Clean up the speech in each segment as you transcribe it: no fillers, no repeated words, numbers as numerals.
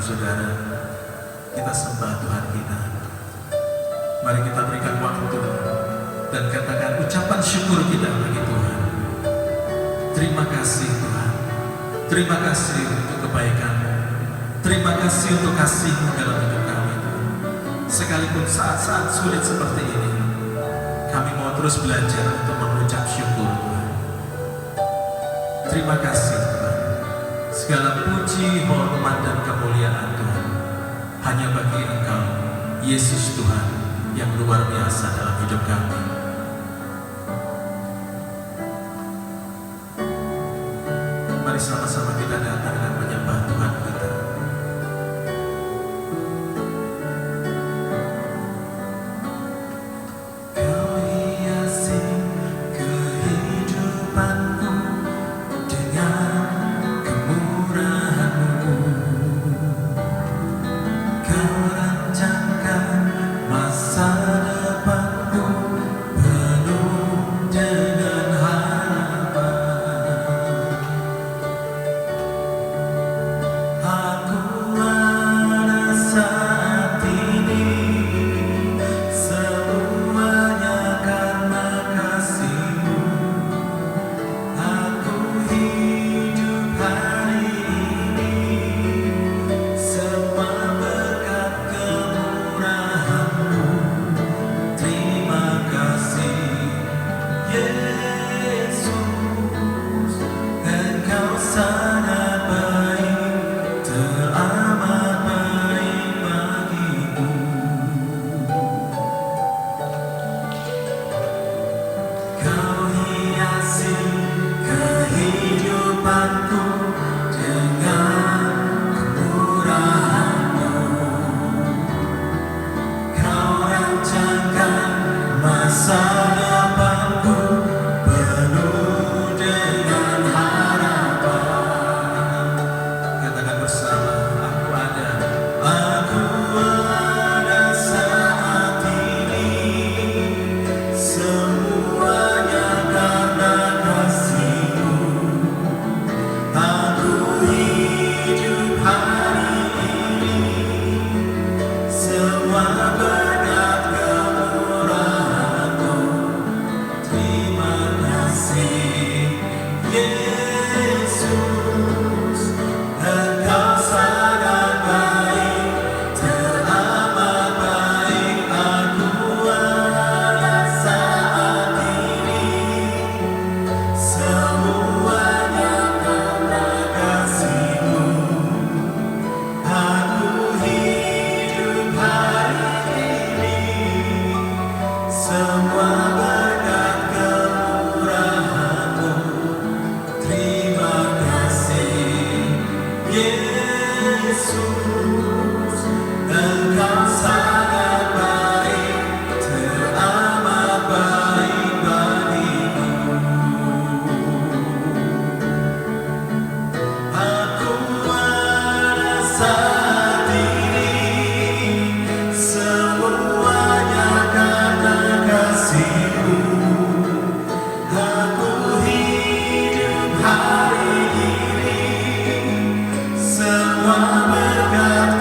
Ibu Saudara, kita sembah Tuhan kita. Mari kita berikan waktu dan katakan ucapan syukur kita bagi Tuhan. Terima kasih Tuhan, terima kasih untuk kebaikan-Mu, terima kasih untuk kasih-Mu dalam hidup kami. Sekalipun saat-saat sulit seperti ini, kami mau terus belajar untuk mengucap syukur Tuhan. Terima kasih Tuhan. Segala puji, hormat, dan kemuliaan Tuhan hanya bagi Engkau, Yesus Tuhan, yang luar biasa dalam hidup kami. Mari sama-sama kita datang dan menyembah Tuhan kita. Kau hiasi kehidupanku dengan kemurahan-Mu. Kau rancangkan masa depanku penuh dengan harapan. Aku ada saat ini, semuanya karena kasih-Mu. Aku hidup hari ini, semua berkat kemurahan-Mu. Terima kasih Yesus, Engkau sangat baik, teramat baik bagiku. Kau hiasi kehidupanku dengan kemurahan-Mu. Kau rancangkan masa depanku penuh dengan harapan. Katakan bersama, aku ada saat ini, semuanya karena kasih-Mu. Aku hidup hari ini, semua berkat kemurahan-Mu. Terima kasih Yesus, Engkau sangat baik, teramat baik. Aku ada saat ini, semuanya karena kasih-Mu. Aku hidup hari ini, semua berkat kemurahan-Mu. Terima kasih Yesus, Engkau sangat baik, teramat baik bagiku. Aku ada saat ini, semuanya karena kasih-Mu. Aku hidup hari ini, semua berkat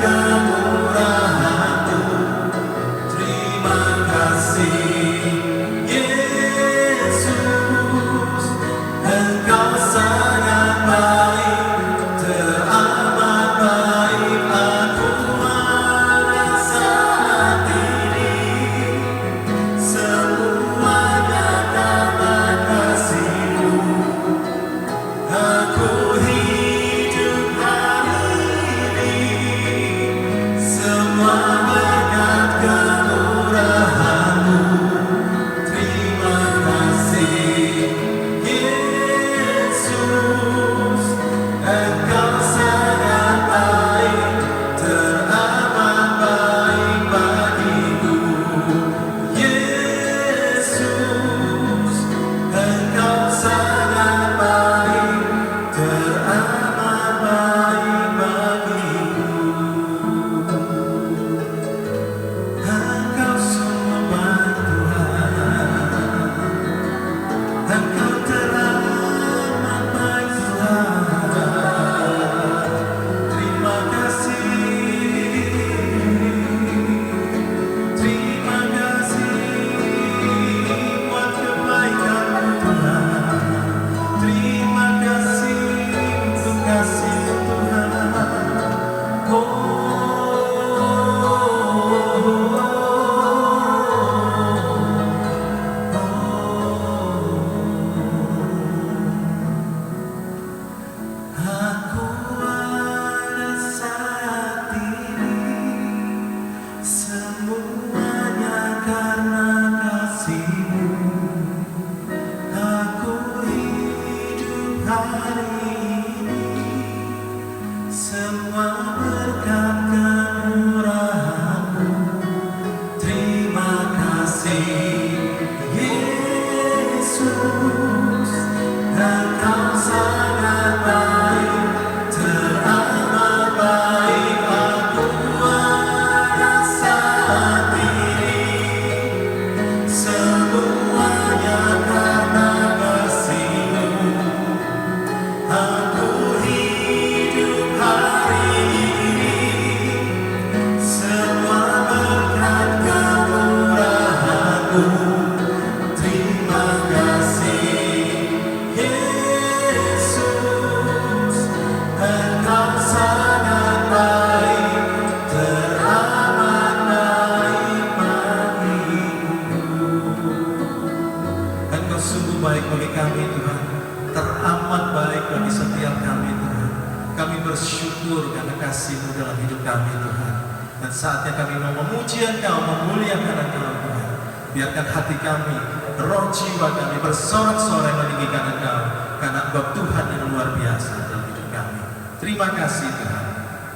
kami Tuhan. Kami bersyukur karena kasih-Mu dalam hidup kami Tuhan. Dan saatnya kami mau memuji Engkau, memuliakan Engkau Tuhan. Biarkan hati kami, roh jiwa kami bersorak-sorai meninggikan Engkau, karena Engkau Tuhan yang luar biasa dalam hidup kami. Terima kasih Tuhan.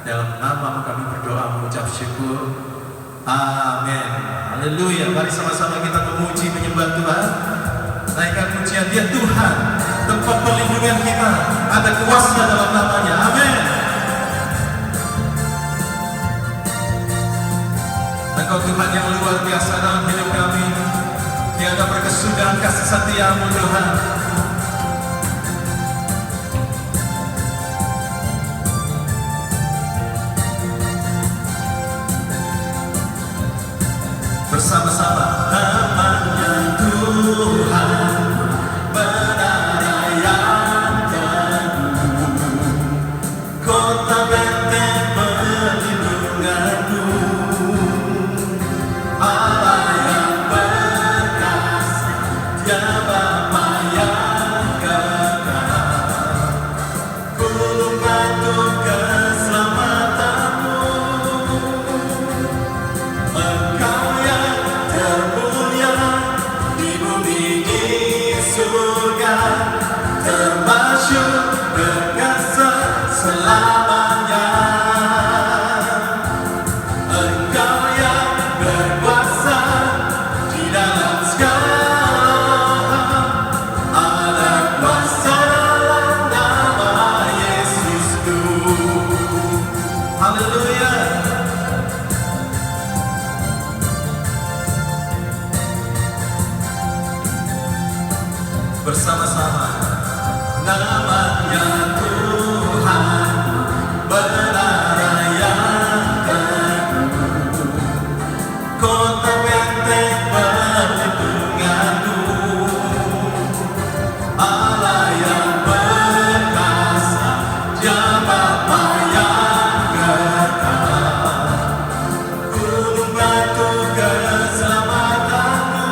Dalam nama-Mu kami berdoa mengucap syukur. Amin. Haleluya. Mari sama-sama kita memuji, menyembah Tuhan. Naikkan pujian Dia Tuhan, tempat perlindungan kita, ada kuasa dalam nama-Nya. Amin. Engkau Tuhan yang luar biasa dalam hidup kami. Tiada berkesudahan kasih setia-Mu Tuhan. Bersama-sama namanya Tuhan, menara yang teguh, kota benteng perlindunganmu, Allah yang perkasa, Dia Bapa yang kekal, gunung batu keselamatanmu, Engkau yang termulia di bumi di surga, termasyur berkuasa selamanya. Engkau yang berkuasa di dalam segala, ada kuasa dalam nama Yesusku. Haleluya. Bersama-sama namanya Tuhan, menara yang teguh, kota benteng perlindunganmu, Allah yang perkasa, Dia Bapa yang kekal, gunung batu keselamatanmu,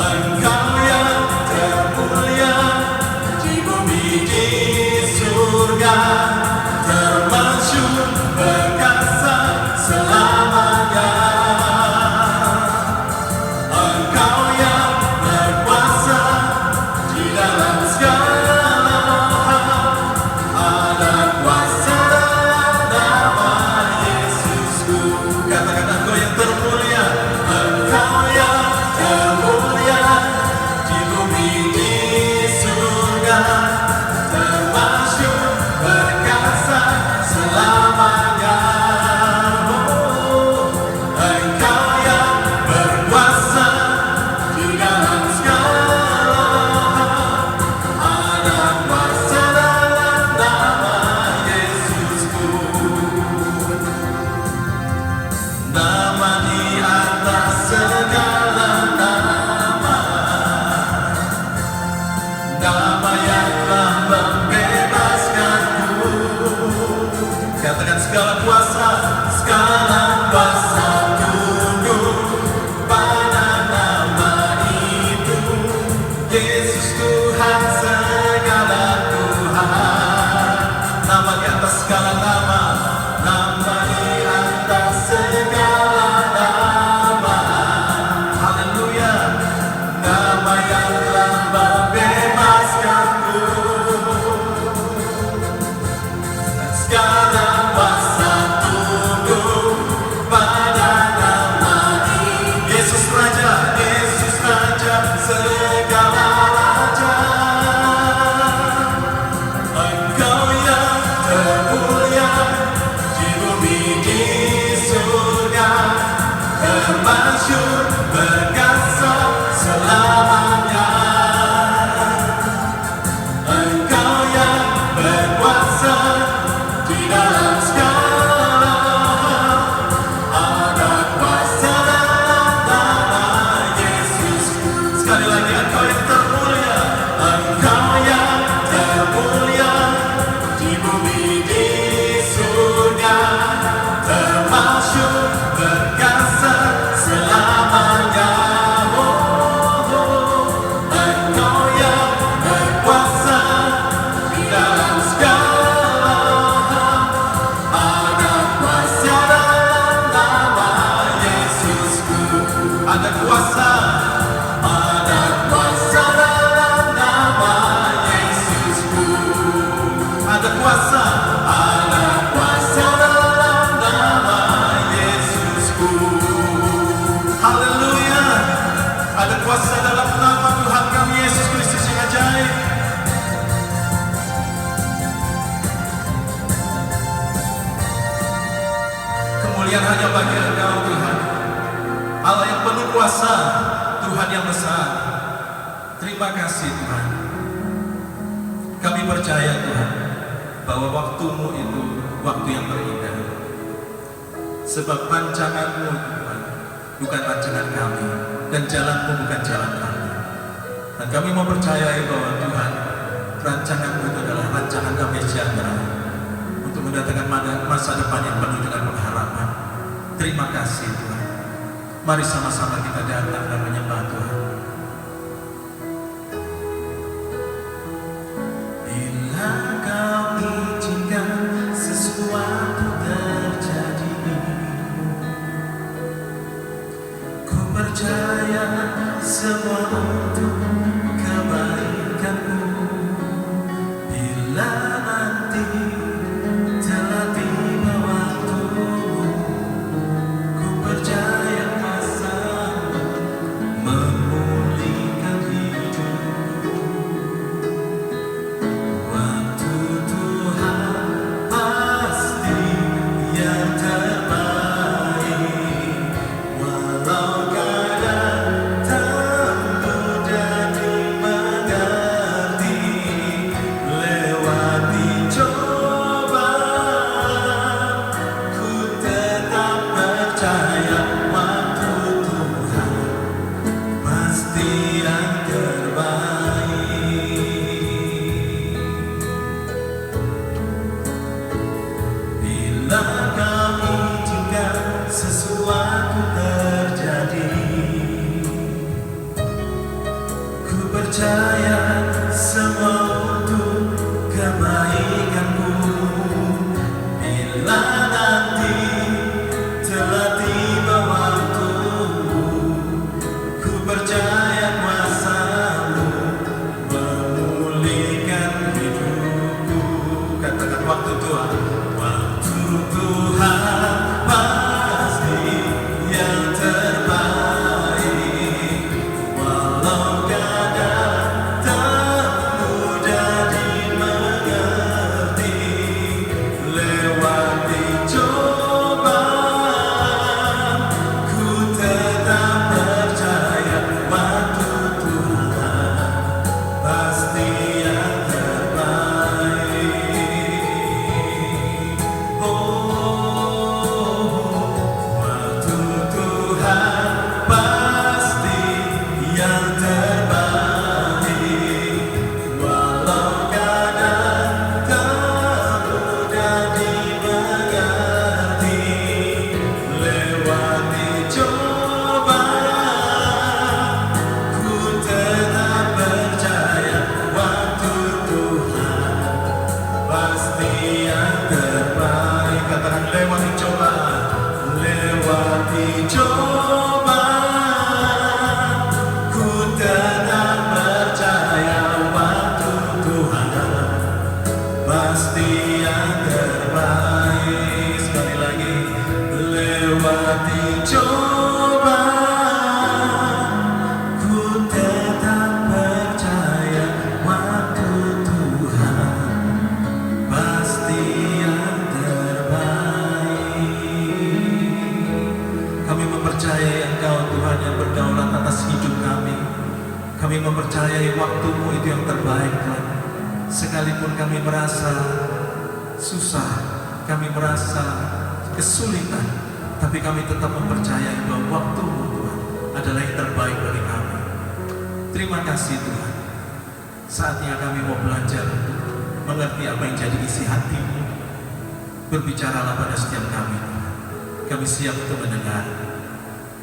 Engkau yang termulia di bumi di surga, termasyur berkuasa selamanya. Engkau yang berkuasa di dalam segala, ada kuasa dalam nama Yesusku. Katakan Engkau yang termulia, Engkau yang termulia di bumi di surga, termasyur berkuasa selamanya. Oh, Engkau yang berkuasa di dalam segala, ada kuasa dalam nama Yesusku. Nama di atas segala nama, nama yang telah membebaskanku. Katakan segala kuasa tunduk pada nama itu. Yesus Tuhan, segala Tuhan. Nama di atas segala nama, nama di atas segala nama. Haleluya. Nama yang telah membebaskanku. Segala kuasa tunduk pada nama ini. Yesus Raja, Yesus Raja, segala raja. Engkau yang termulia di bumi di surga, termasyur berkuasa selamanya. Engkau yang berkuasa di dalam segala, ada kuasa dalam nama Yesus. Sekali lagi, Engkau yang termulia, Engkau yang termulia di bumi di surga, termasyur berkuasa selama kemuliaan hanya bagi Engkau Tuhan, Allah yang penuh kuasa, Tuhan yang besar. Terima kasih Tuhan. Kami percaya Tuhan bahwa waktu-Mu itu waktu yang terindah. Sebab rancangan-Mu Tuhan bukan rancangan kami, dan jalan-Mu bukan jalan kami. Dan kami mempercayai bahwa Tuhan, rancangan-Mu itu adalah rancangan damai sejahtera untuk mendatangkan masa depan yang penuh dengan pengharapan. Terima kasih Tuhan. Mari sama-sama kita datang dan menyembah Tuhan. Bila Kau izinkan sesuatu terjadi, ku percaya semua untuk kebaikanmu. Bila nanti telah tiba waktumu, ku percaya kuasa-Mu memulihkan hidupku. Waktu Tuhan pasti yang terbaik, walau kadang tak mudah dimengerti. Lewati cobaan, ku tetap percaya waktu Tuhan pasti yang terbaik. Bila Kau izinkan sesuatu terjadi, ku percaya semua untuk kebaikanmu. Bila nanti telah tiba waktumu, ku percaya kuasa-Mu memulihkan hidupku. Katakan waktu Tuhan. Waktu Tuhan pasti yang terbaik, walau kadang tak mudah dimengerti. Lewati cobaan, ku tetap percaya waktu Tuhan pasti yang terbaik. Waktu Tuhan pasti yang terbaik, walau kadang tak mudah dimengerti. Lewati cobaan, ku tetap percaya waktu Tuhan pasti yang terbaik. Katakan lewati cobaan, lewati cobaan, ku tetap percaya waktu Tuhan pasti yang terbaik. Sekali lagi, lewati cobaan, ku tetap percaya waktu Tuhan pasti yang terbaik. Kami mempercayai Engkau Tuhan yang berdaulat atas hidup kami. Kami mempercayai waktu-Mu itu yang terbaik Tuhan. Sekalipun kami merasa susah, kami merasa kesulitan, tapi kami tetap mempercayai bahwa waktu-Mu Tuhan adalah yang terbaik bagi kami. Terima kasih Tuhan. Saatnya kami mau belajar untuk mengerti apa yang jadi isi hati-Mu. Berbicaralah pada setiap kami Tuhan. Kami siap untuk mendengar.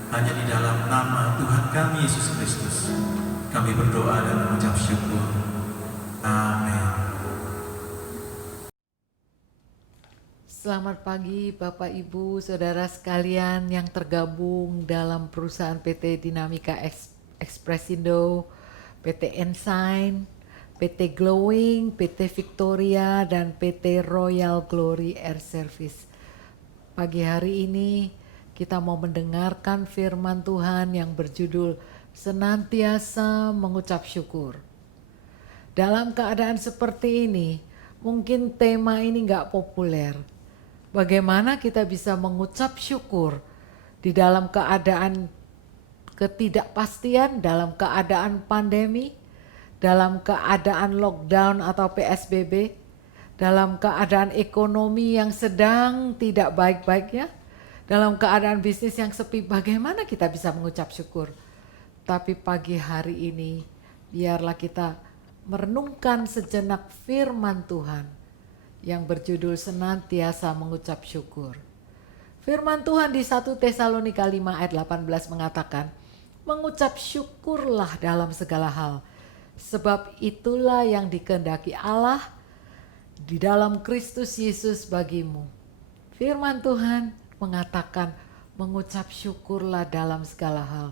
Hanya di dalam nama Tuhan kami Yesus Kristus kami berdoa dan mengucap syukur. Amin. Selamat pagi Bapak Ibu Saudara sekalian yang tergabung dalam perusahaan PT Dinamika Expressindo, PT Ensign, PT Glowing, PT Victoria, dan PT Royal Glory Air Service. Pagi hari ini kita mau mendengarkan firman Tuhan yang berjudul Senantiasa Mengucap Syukur. Dalam keadaan seperti ini, mungkin tema ini nggak populer. Bagaimana kita bisa mengucap syukur di dalam keadaan ketidakpastian, dalam keadaan pandemi, dalam keadaan lockdown atau PSBB, dalam keadaan ekonomi yang sedang tidak baik-baiknya, dalam keadaan bisnis yang sepi, bagaimana kita bisa mengucap syukur? Tapi pagi hari ini, biarlah kita merenungkan sejenak firman Tuhan yang berjudul senantiasa mengucap syukur. Firman Tuhan di 1 Tesalonika 5 ayat 18 mengatakan, mengucap syukurlah dalam segala hal, sebab itulah yang dikehendaki Allah di dalam Kristus Yesus bagimu. Firman Tuhan mengatakan mengucap syukurlah dalam segala hal.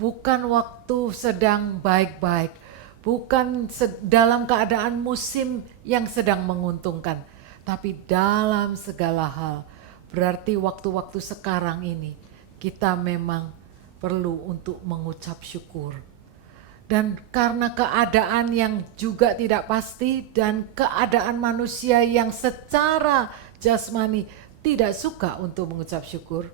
Bukan waktu sedang baik-baik, bukan dalam keadaan musim yang sedang menguntungkan, tapi dalam segala hal. Berarti waktu-waktu sekarang ini kita memang perlu untuk mengucap syukur. Dan karena keadaan yang juga tidak pasti dan keadaan manusia yang secara jasmani tidak suka untuk mengucap syukur,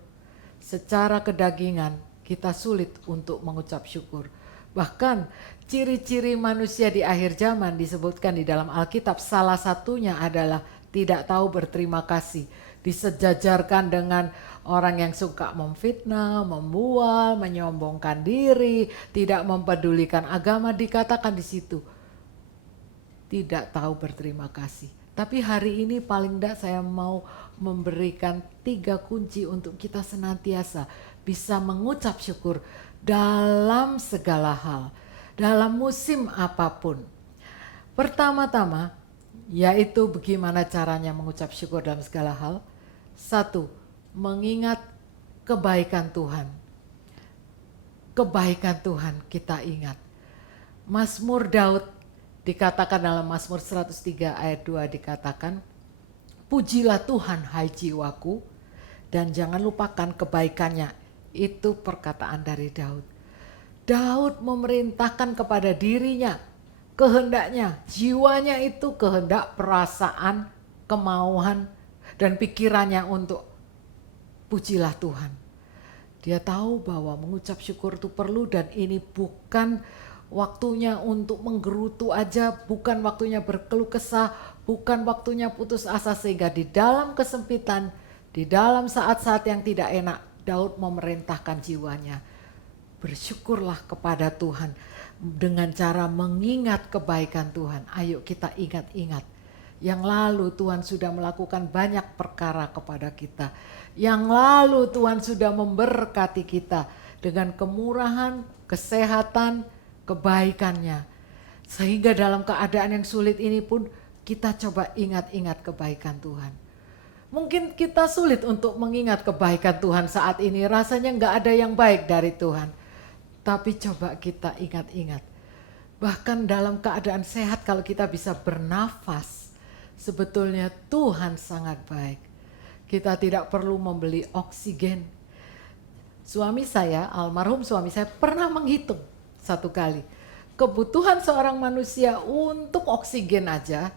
secara kedagingan kita sulit untuk mengucap syukur. Bahkan ciri-ciri manusia di akhir zaman disebutkan di dalam Alkitab, salah satunya adalah tidak tahu berterima kasih. Disejajarkan dengan orang yang suka memfitnah, membual, menyombongkan diri, tidak mempedulikan agama, dikatakan di situ tidak tahu berterima kasih. Tapi hari ini paling tidak saya mau memberikan 3 kunci untuk kita senantiasa bisa mengucap syukur dalam segala hal, dalam musim apapun. Pertama-tama, yaitu bagaimana caranya mengucap syukur dalam segala hal. 1, mengingat kebaikan Tuhan. Kebaikan Tuhan kita ingat. Mazmur Daud dikatakan dalam Mazmur 103 ayat 2 dikatakan, pujilah Tuhan hai jiwaku dan jangan lupakan kebaikannya. Itu perkataan dari Daud. Daud memerintahkan kepada dirinya, kehendaknya, jiwanya itu kehendak, perasaan, kemauan, dan pikirannya untuk pujilah Tuhan. Dia tahu bahwa mengucap syukur itu perlu dan ini bukan waktunya untuk menggerutu aja, bukan waktunya berkeluh kesah, bukan waktunya putus asa, sehingga di dalam kesempitan, di dalam saat-saat yang tidak enak, Daud memerintahkan jiwanya, bersyukurlah kepada Tuhan dengan cara mengingat kebaikan Tuhan. Ayo kita ingat-ingat. Yang lalu Tuhan sudah melakukan banyak perkara kepada kita. Yang lalu Tuhan sudah memberkati kita dengan kemurahan, kesehatan, kebaikannya. Sehingga dalam keadaan yang sulit ini pun kita coba ingat-ingat kebaikan Tuhan. Mungkin kita sulit untuk mengingat kebaikan Tuhan saat ini. Rasanya gak ada yang baik dari Tuhan. Tapi coba kita ingat-ingat. Bahkan dalam keadaan sehat kalau kita bisa bernafas, sebetulnya Tuhan sangat baik. Kita tidak perlu membeli oksigen. Suami saya, almarhum suami saya pernah menghitung satu kali. Kebutuhan seorang manusia untuk oksigen aja,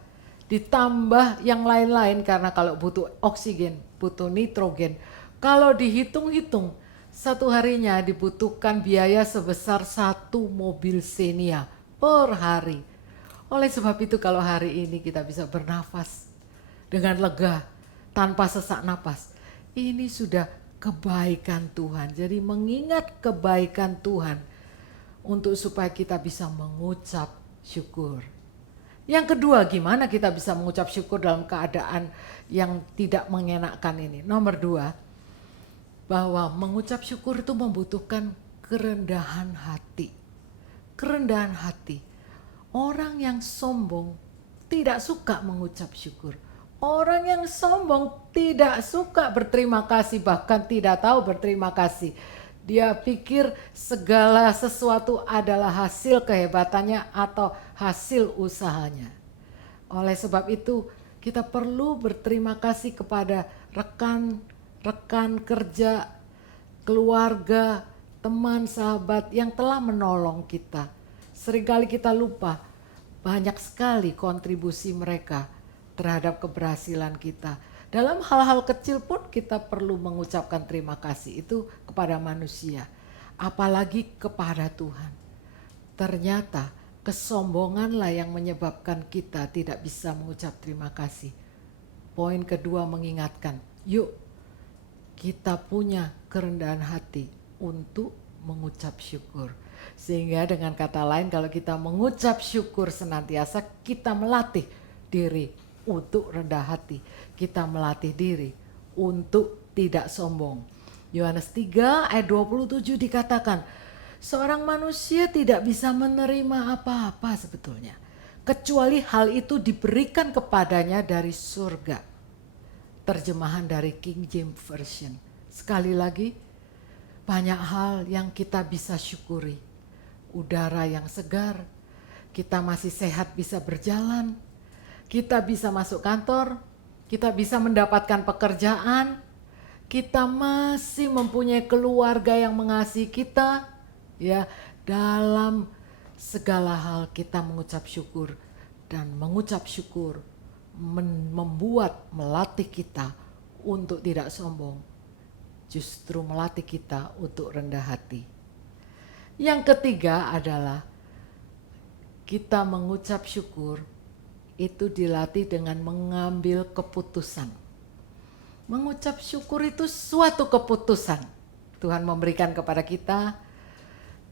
ditambah yang lain-lain, karena kalau butuh oksigen, butuh nitrogen. Kalau dihitung-hitung, satu harinya dibutuhkan biaya sebesar 1 mobil Xenia per hari. Oleh sebab itu kalau hari ini kita bisa bernafas dengan lega tanpa sesak napas, ini sudah kebaikan Tuhan. Jadi mengingat kebaikan Tuhan untuk supaya kita bisa mengucap syukur. Yang kedua, gimana kita bisa mengucap syukur dalam keadaan yang tidak mengenakkan ini? Nomor 2, bahwa mengucap syukur itu membutuhkan kerendahan hati. Kerendahan hati. Orang yang sombong tidak suka mengucap syukur. Orang yang sombong tidak suka berterima kasih, bahkan tidak tahu berterima kasih. Dia pikir segala sesuatu adalah hasil kehebatannya atau hasil usahanya. Oleh sebab itu kita perlu berterima kasih kepada rekan kerja, keluarga, teman, sahabat yang telah menolong kita. Seringkali kita lupa banyak sekali kontribusi mereka terhadap keberhasilan kita. Dalam hal-hal kecil pun kita perlu mengucapkan terima kasih itu kepada manusia, apalagi kepada Tuhan. Ternyata kesombonganlah yang menyebabkan kita tidak bisa mengucap terima kasih. Poin kedua mengingatkan, yuk kita punya kerendahan hati untuk mengucap syukur. Sehingga dengan kata lain kalau kita mengucap syukur senantiasa, kita melatih diri untuk rendah hati. Kita melatih diri untuk tidak sombong. Yohanes 3 ayat 27 dikatakan, seorang manusia tidak bisa menerima apa-apa sebetulnya, kecuali hal itu diberikan kepadanya dari surga. Terjemahan dari King James Version. Sekali lagi, banyak hal yang kita bisa syukuri. Udara yang segar, kita masih sehat bisa berjalan, kita bisa masuk kantor, kita bisa mendapatkan pekerjaan, kita masih mempunyai keluarga yang mengasihi kita, ya, dalam segala hal kita mengucap syukur, dan mengucap syukur melatih kita untuk tidak sombong, justru melatih kita untuk rendah hati. Yang ketiga adalah kita mengucap syukur itu dilatih dengan mengambil keputusan. Mengucap syukur itu suatu keputusan. Tuhan memberikan kepada kita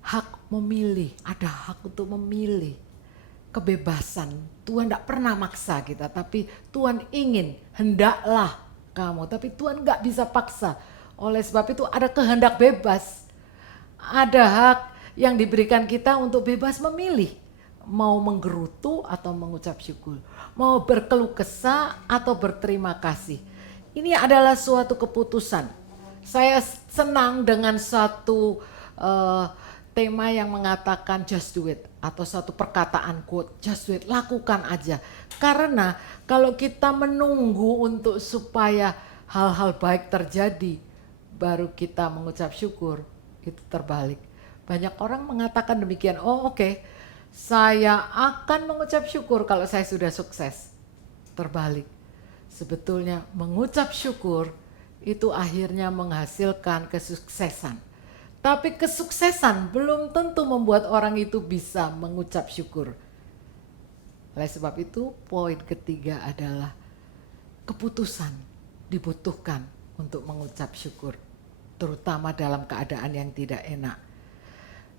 hak memilih, ada hak untuk memilih, kebebasan. Tuhan tidak pernah maksa kita, tapi Tuhan ingin, hendaklah kamu. Tapi Tuhan nggak bisa paksa. Oleh sebab itu ada kehendak bebas. Ada hak yang diberikan kita untuk bebas memilih. Mau menggerutu atau mengucap syukur. Mau berkeluh kesah atau berterima kasih. Ini adalah suatu keputusan. Saya senang dengan satu tema yang mengatakan just do it, atau satu perkataan quote, just do it, lakukan aja. Karena kalau kita menunggu untuk supaya hal-hal baik terjadi baru kita mengucap syukur, itu terbalik. Banyak orang mengatakan demikian, oh oke, saya akan mengucap syukur kalau saya sudah sukses. Terbalik. Sebetulnya mengucap syukur itu akhirnya menghasilkan kesuksesan. Tapi kesuksesan belum tentu membuat orang itu bisa mengucap syukur. Oleh sebab itu, poin ketiga adalah keputusan dibutuhkan untuk mengucap syukur, terutama dalam keadaan yang tidak enak.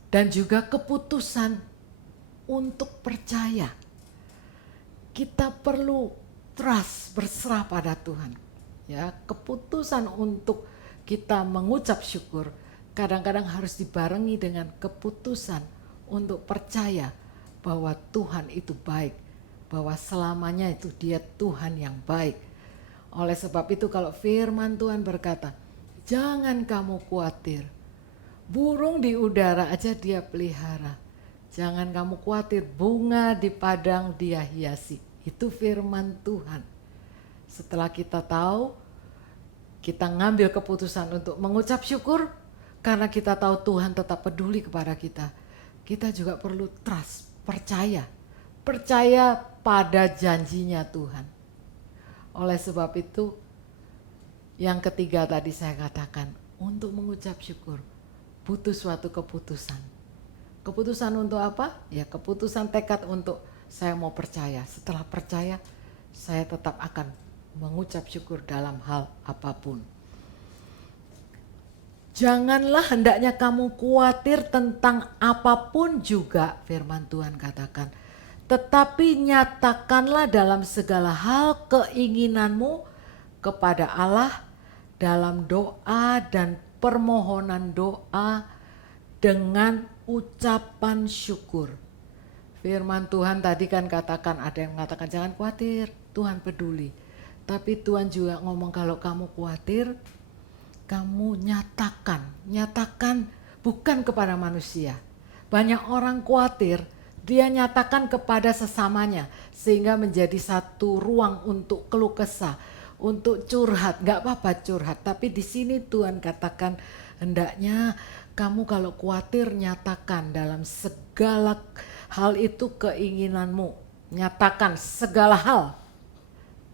Dan juga keputusan untuk percaya. Kita perlu trust, berserah pada Tuhan. Ya, keputusan untuk kita mengucap syukur kadang-kadang harus dibarengi dengan keputusan untuk percaya bahwa Tuhan itu baik, bahwa selamanya itu Dia Tuhan yang baik. Oleh sebab itu kalau firman Tuhan berkata, jangan kamu khawatir, burung di udara aja Dia pelihara. Jangan kamu khawatir, bunga di padang Dia hiasi. Itu firman Tuhan. Setelah kita tahu, kita ngambil keputusan untuk mengucap syukur, karena kita tahu Tuhan tetap peduli kepada kita. Kita juga perlu trust, percaya. Percaya pada janjinya Tuhan. Oleh sebab itu, yang ketiga tadi saya katakan, untuk mengucap syukur, butuh suatu keputusan. Keputusan untuk apa? Ya, keputusan tekad untuk saya mau percaya. Setelah percaya, saya tetap akan mengucap syukur dalam hal apapun. Janganlah hendaknya kamu khawatir tentang apapun juga, firman Tuhan katakan. Tetapi nyatakanlah dalam segala hal keinginanmu kepada Allah dalam doa dan permohonan doa dengan ucapan syukur. Firman Tuhan tadi kan katakan, ada yang mengatakan jangan khawatir, Tuhan peduli. Tapi Tuhan juga ngomong kalau kamu khawatir, kamu nyatakan bukan kepada manusia. Banyak orang khawatir, dia nyatakan kepada sesamanya sehingga menjadi satu ruang untuk keluh kesah, untuk curhat. Gak apa-apa curhat, tapi di sini Tuhan katakan hendaknya kamu kalau khawatir nyatakan dalam segala hal itu keinginanmu. Nyatakan segala hal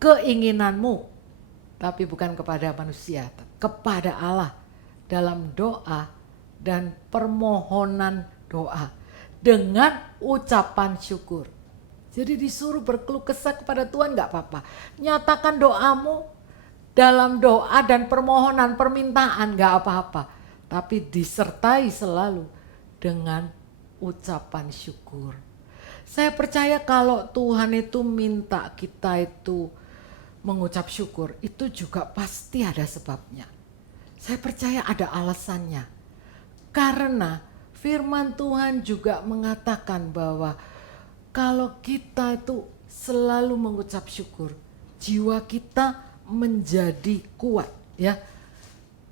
keinginanmu tapi bukan kepada manusia, kepada Allah dalam doa dan permohonan doa dengan ucapan syukur. Jadi disuruh berkeluh kesah kepada Tuhan nggak apa-apa. Nyatakan doamu dalam doa dan permohonan permintaan nggak apa-apa. Tapi disertai selalu dengan ucapan syukur. Saya percaya kalau Tuhan itu minta kita itu mengucap syukur, itu juga pasti ada sebabnya. Saya percaya ada alasannya. Karena firman Tuhan juga mengatakan bahwa kalau kita itu selalu mengucap syukur, jiwa kita menjadi kuat, ya.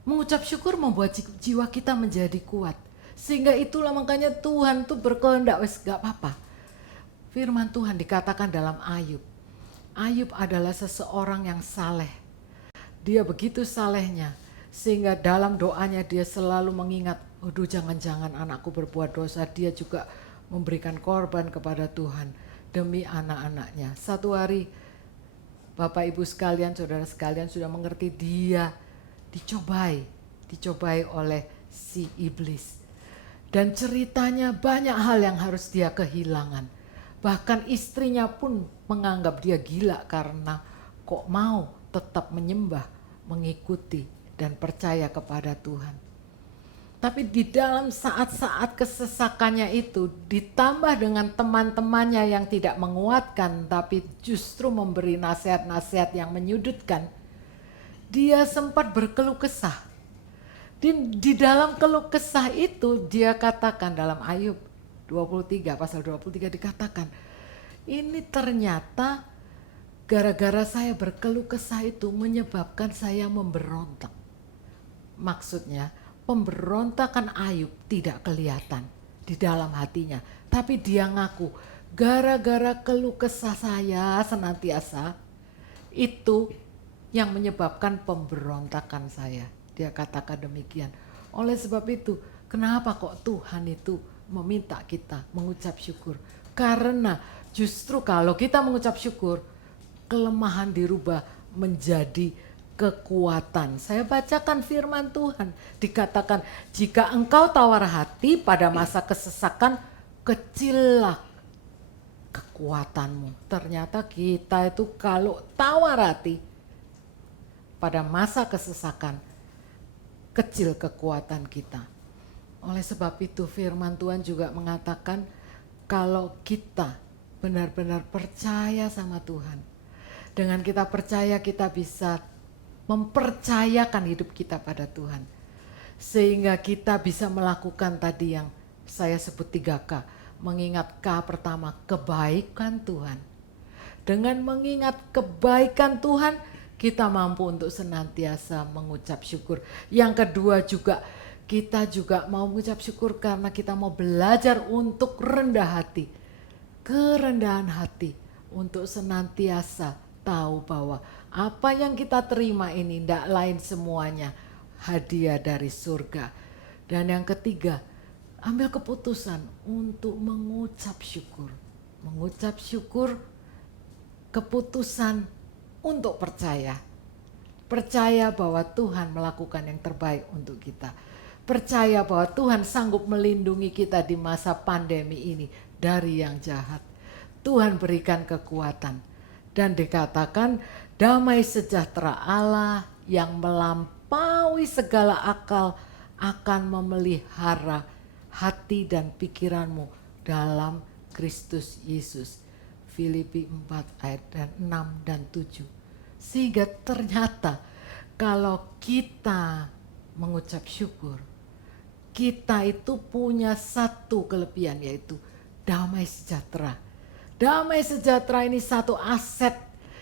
Mengucap syukur membuat jiwa kita menjadi kuat. Sehingga itulah makanya Tuhan tuh berkehendak, wes gak apa-apa. Firman Tuhan dikatakan dalam Ayub. Ayub adalah seseorang yang saleh. Dia begitu salehnya sehingga dalam doanya dia selalu mengingat, aduh jangan-jangan anakku berbuat dosa. Dia juga memberikan korban kepada Tuhan demi anak-anaknya. Satu hari Bapak Ibu sekalian, saudara sekalian sudah mengerti dia dicobai oleh si iblis. Dan ceritanya banyak hal yang harus dia kehilangan. Bahkan istrinya pun menganggap dia gila karena kok mau tetap menyembah, mengikuti dan percaya kepada Tuhan. Tapi di dalam saat-saat kesesakannya itu ditambah dengan teman-temannya yang tidak menguatkan tapi justru memberi nasihat-nasihat yang menyudutkan. Dia sempat berkeluh kesah. Di dalam keluh kesah itu dia katakan dalam Ayub 23 pasal 23 dikatakan, ini ternyata gara-gara saya berkeluh kesah itu menyebabkan saya memberontak. Maksudnya pemberontakan Ayub tidak kelihatan di dalam hatinya. Tapi dia ngaku, gara-gara keluh kesah saya senantiasa, itu yang menyebabkan pemberontakan saya. Dia katakan demikian. Oleh sebab itu, kenapa kok Tuhan itu meminta kita mengucap syukur? Karena justru kalau kita mengucap syukur, kelemahan dirubah menjadi kekuatan. Saya bacakan firman Tuhan. Dikatakan, jika engkau tawar hati pada masa kesesakan, kecillah kekuatanmu. Ternyata kita itu kalau tawar hati pada masa kesesakan, kecil kekuatan kita. Oleh sebab itu firman Tuhan juga mengatakan, kalau kita benar-benar percaya sama Tuhan, dengan kita percaya kita bisa mempercayakan hidup kita pada Tuhan. Sehingga kita bisa melakukan tadi yang saya sebut 3K. Mengingat K pertama, kebaikan Tuhan. Dengan mengingat kebaikan Tuhan, kita mampu untuk senantiasa mengucap syukur. Yang kedua juga, kita juga mau mengucap syukur karena kita mau belajar untuk rendah hati. Kerendahan hati untuk senantiasa tahu bahwa apa yang kita terima ini tidak lain semuanya hadiah dari surga. Dan yang ketiga, ambil keputusan untuk mengucap syukur. Mengucap syukur, keputusan untuk percaya. Percaya bahwa Tuhan melakukan yang terbaik untuk kita. Percaya bahwa Tuhan sanggup melindungi kita di masa pandemi ini dari yang jahat. Tuhan berikan kekuatan. Dan dikatakan damai sejahtera Allah yang melampaui segala akal akan memelihara hati dan pikiranmu dalam Kristus Yesus. Filipi 4 ayat 6 dan 7. Sehingga ternyata kalau kita mengucap syukur, kita itu punya satu kelebihan, yaitu damai sejahtera. Damai sejahtera ini satu aset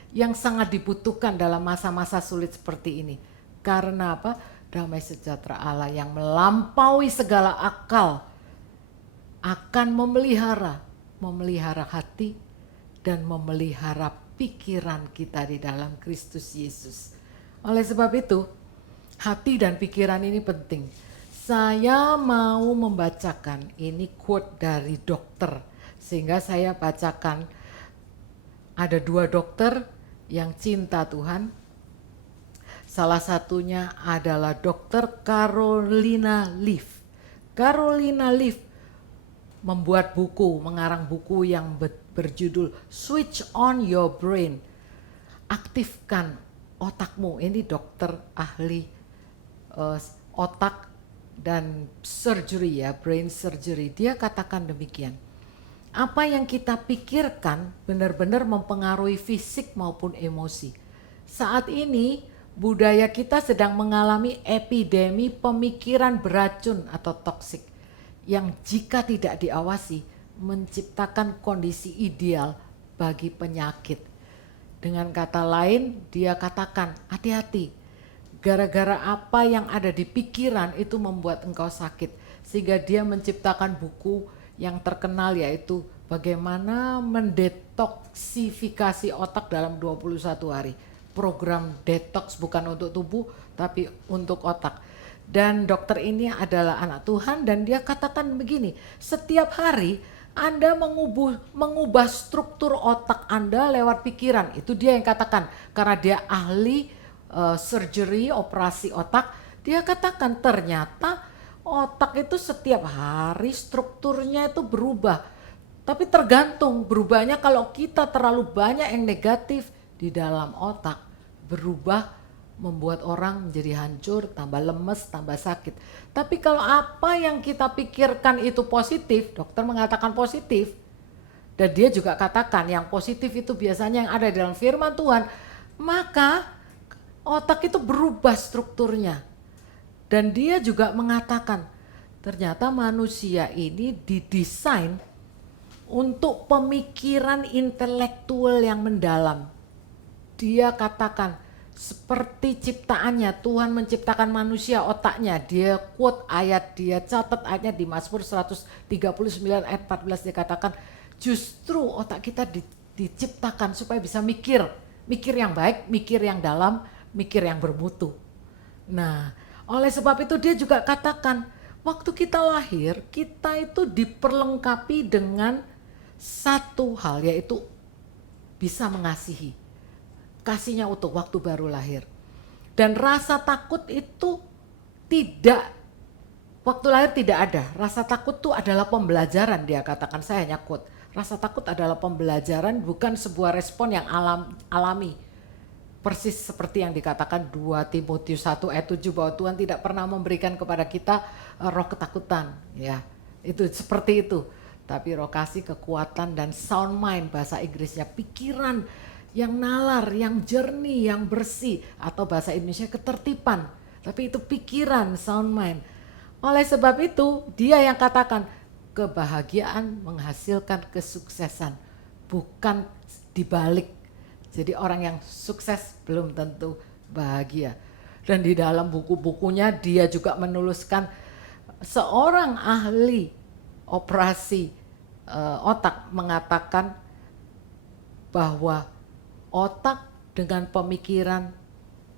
yang sangat dibutuhkan dalam masa-masa sulit seperti ini. Karena apa? Damai sejahtera Allah yang melampaui segala akal akan memelihara hati dan memelihara pikiran kita di dalam Kristus Yesus. Oleh sebab itu, hati dan pikiran ini penting. Saya mau membacakan ini quote dari dokter. Sehingga saya bacakan, ada 2 dokter yang cinta Tuhan. Salah satunya adalah Dr. Carolina Leaf. Carolina Leaf membuat buku, mengarang buku yang berjudul Switch on Your Brain. Aktifkan otakmu. Ini dokter ahli otak dan surgery ya, brain surgery. Dia katakan demikian. Apa yang kita pikirkan benar-benar mempengaruhi fisik maupun emosi. Saat ini budaya kita sedang mengalami epidemi pemikiran beracun atau toksik yang jika tidak diawasi menciptakan kondisi ideal bagi penyakit. Dengan kata lain, dia katakan hati-hati. Gara-gara apa yang ada di pikiran itu membuat engkau sakit. Sehingga dia menciptakan buku yang terkenal yaitu bagaimana mendetoksifikasi otak dalam 21 hari. Program detox bukan untuk tubuh tapi untuk otak. Dan dokter ini adalah anak Tuhan dan dia katakan begini, setiap hari Anda mengubah struktur otak Anda lewat pikiran. Itu dia yang katakan, karena dia ahli surgery, operasi otak. Dia katakan ternyata otak itu setiap hari strukturnya itu berubah. Tapi tergantung berubahnya kalau kita terlalu banyak yang negatif di dalam otak. Berubah membuat orang menjadi hancur, tambah lemes, tambah sakit. Tapi kalau apa yang kita pikirkan itu positif, dokter mengatakan positif. Dan dia juga katakan yang positif itu biasanya yang ada dalam firman Tuhan. Maka otak itu berubah strukturnya. Dan dia juga mengatakan ternyata manusia ini didesain untuk pemikiran intelektual yang mendalam. Dia katakan seperti ciptaannya, Tuhan menciptakan manusia otaknya. Dia quote ayat, dia catat ayatnya di Mazmur 139 ayat 14. Dia katakan justru otak kita diciptakan supaya bisa mikir yang baik, mikir yang dalam, mikir yang bermutu. Nah, oleh sebab itu dia juga katakan waktu kita lahir, kita itu diperlengkapi dengan satu hal, yaitu bisa mengasihi. Kasihnya utuh waktu baru lahir. Dan rasa takut itu tidak, waktu lahir tidak ada. Rasa takut itu adalah pembelajaran, dia katakan, saya hanya quote. Rasa takut adalah pembelajaran, bukan sebuah respon yang alami. Persis seperti yang dikatakan 2 Timotius 1 ayat 7 bahwa Tuhan tidak pernah memberikan kepada kita roh ketakutan. Ya, itu seperti itu. Tapi roh kasih, kekuatan dan sound mind, bahasa Inggrisnya pikiran yang nalar, yang jernih, yang bersih, atau bahasa Indonesia ketertiban. Tapi itu pikiran, sound mind. Oleh sebab itu dia yang katakan kebahagiaan menghasilkan kesuksesan, bukan dibalik. Jadi orang yang sukses belum tentu bahagia. Dan di dalam buku-bukunya dia juga menuliskan seorang ahli operasi otak mengatakan bahwa otak dengan pemikiran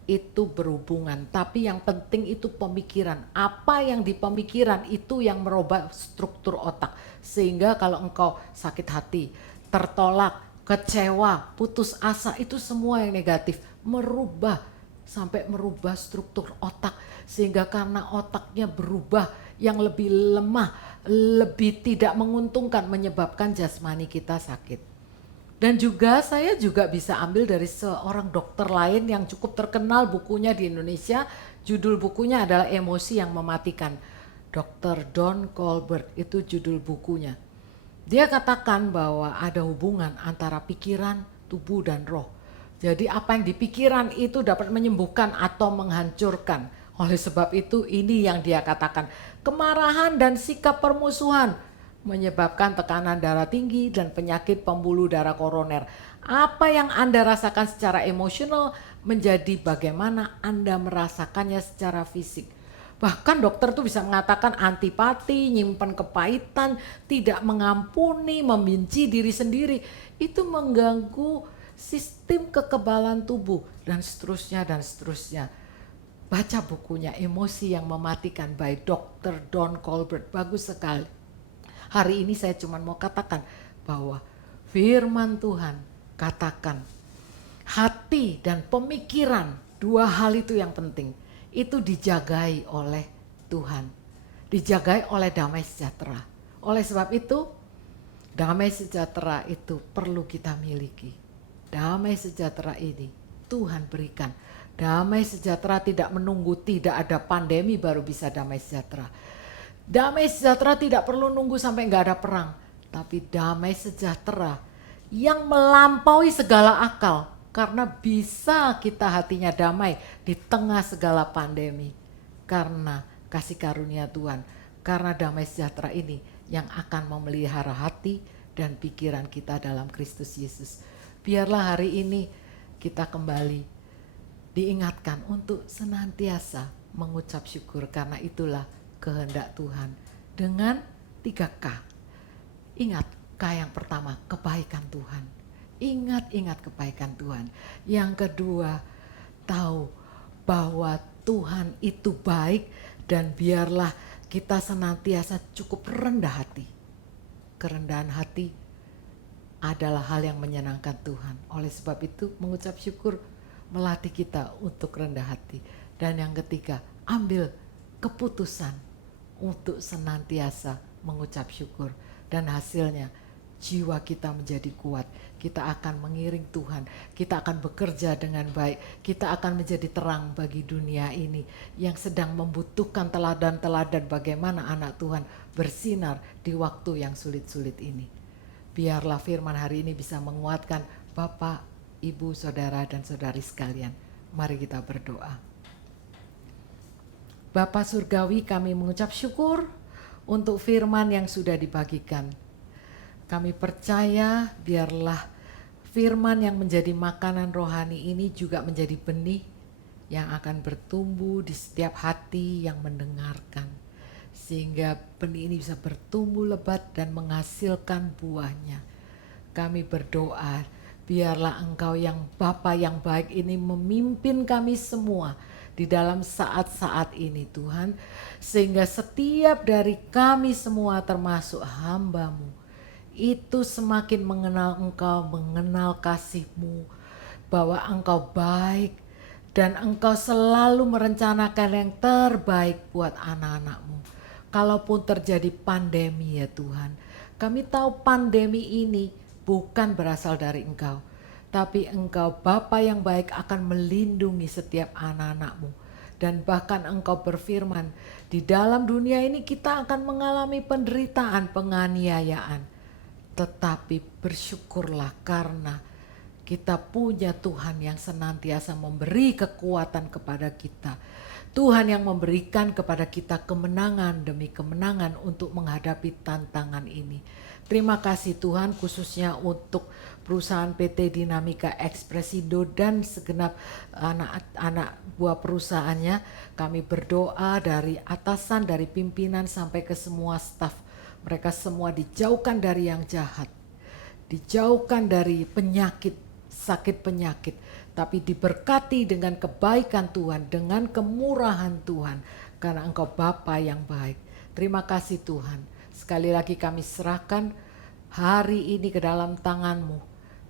itu berhubungan. Tapi yang penting itu pemikiran. Apa yang di pemikiran itu yang merubah struktur otak. Sehingga kalau engkau sakit hati, tertolak, kecewa, putus asa, itu semua yang negatif merubah sampai merubah struktur otak, sehingga karena otaknya berubah yang lebih lemah, lebih tidak menguntungkan, menyebabkan jasmani kita sakit. Dan juga saya juga bisa ambil dari seorang dokter lain yang cukup terkenal, bukunya di Indonesia, judul bukunya adalah Emosi yang Mematikan. Dr. Don Colbert, itu judul bukunya. Dia katakan bahwa ada hubungan antara pikiran, tubuh, dan roh. Jadi apa yang di pikiran itu dapat menyembuhkan atau menghancurkan. Oleh sebab itu ini yang dia katakan. Kemarahan dan sikap permusuhan menyebabkan tekanan darah tinggi dan penyakit pembuluh darah koroner. Apa yang Anda rasakan secara emosional menjadi bagaimana Anda merasakannya secara fisik. Bahkan dokter tuh bisa mengatakan antipati, nyimpan kepahitan, tidak mengampuni, membenci diri sendiri. Itu mengganggu sistem kekebalan tubuh dan seterusnya dan seterusnya. Baca bukunya Emosi yang Mematikan by Dr. Don Colbert, bagus sekali. Hari ini saya cuma mau katakan bahwa firman Tuhan katakan hati dan pemikiran Dua hal itu yang penting. Itu dijagai oleh Tuhan. Dijagai oleh damai sejahtera. Oleh sebab itu, damai sejahtera itu perlu kita miliki. Damai sejahtera ini Tuhan berikan. Damai sejahtera tidak menunggu tidak ada pandemi baru bisa damai sejahtera. Damai sejahtera tidak perlu nunggu sampai nggak ada perang. Tapi damai sejahtera yang melampaui segala akal. Karena bisa kita hatinya damai di tengah segala pandemi. Karena kasih karunia Tuhan. Karena damai sejahtera ini yang akan memelihara hati dan pikiran kita dalam Kristus Yesus. Biarlah hari ini kita kembali diingatkan untuk senantiasa mengucap syukur, karena itulah kehendak Tuhan. Dengan 3K. Ingat, K yang pertama, kebaikan Tuhan. Ingat kebaikan Tuhan. Yang kedua, tahu bahwa Tuhan itu baik, dan biarlah kita senantiasa cukup rendah hati. Kerendahan hati adalah hal yang menyenangkan Tuhan. Oleh sebab itu mengucap syukur melatih kita untuk rendah hati. Dan yang ketiga, ambil keputusan untuk senantiasa mengucap syukur. Dan hasilnya jiwa kita menjadi kuat. Kita akan mengiring Tuhan. Kita akan bekerja dengan baik. Kita akan menjadi terang bagi dunia ini yang sedang membutuhkan teladan-teladan bagaimana anak Tuhan bersinar di waktu yang sulit-sulit ini. Biarlah firman hari ini bisa menguatkan Bapak, Ibu, Saudara, dan Saudari sekalian. Mari kita berdoa. Bapa Surgawi, kami mengucap syukur untuk firman yang sudah dibagikan. Kami percaya biarlah firman yang menjadi makanan rohani ini juga menjadi benih yang akan bertumbuh di setiap hati yang mendengarkan. Sehingga benih ini bisa bertumbuh lebat dan menghasilkan buahnya. Kami berdoa, biarlah Engkau yang Bapa yang baik ini memimpin kami semua di dalam saat-saat ini Tuhan. Sehingga setiap dari kami semua termasuk hamba-Mu itu semakin mengenal Engkau, mengenal kasih-Mu, bahwa Engkau baik dan Engkau selalu merencanakan yang terbaik buat anak-anak-Mu. Kalaupun terjadi pandemi ya Tuhan, kami tahu pandemi ini bukan berasal dari Engkau, tapi Engkau Bapa yang baik akan melindungi setiap anak-anak-Mu. Dan bahkan Engkau berfirman, di dalam dunia ini kita akan mengalami penderitaan, penganiayaan. Tetapi bersyukurlah karena kita punya Tuhan yang senantiasa memberi kekuatan kepada kita. Tuhan yang memberikan kepada kita kemenangan demi kemenangan untuk menghadapi tantangan ini. Terima kasih Tuhan, khususnya untuk perusahaan PT Dinamika Ekspresindo dan segenap anak-anak buah perusahaannya. Kami berdoa dari atasan, dari pimpinan sampai ke semua staf. Mereka semua dijauhkan dari yang jahat, dijauhkan dari penyakit, sakit penyakit, tapi diberkati dengan kebaikan Tuhan, dengan kemurahan Tuhan, karena Engkau Bapa yang baik. Terima kasih Tuhan. Sekali lagi kami serahkan hari ini ke dalam tangan-Mu,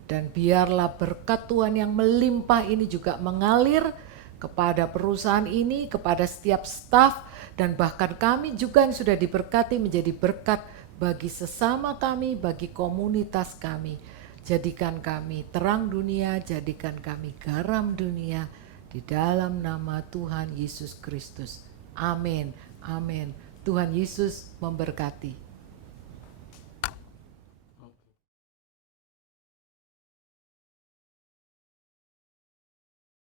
dan biarlah berkat Tuhan yang melimpah ini juga mengalir kepada perusahaan ini, kepada setiap staf, dan bahkan kami juga yang sudah diberkati menjadi berkat bagi sesama kami, bagi komunitas kami. Jadikan kami terang dunia, jadikan kami garam dunia, di dalam nama Tuhan Yesus Kristus. Amin. Amin. Tuhan Yesus memberkati.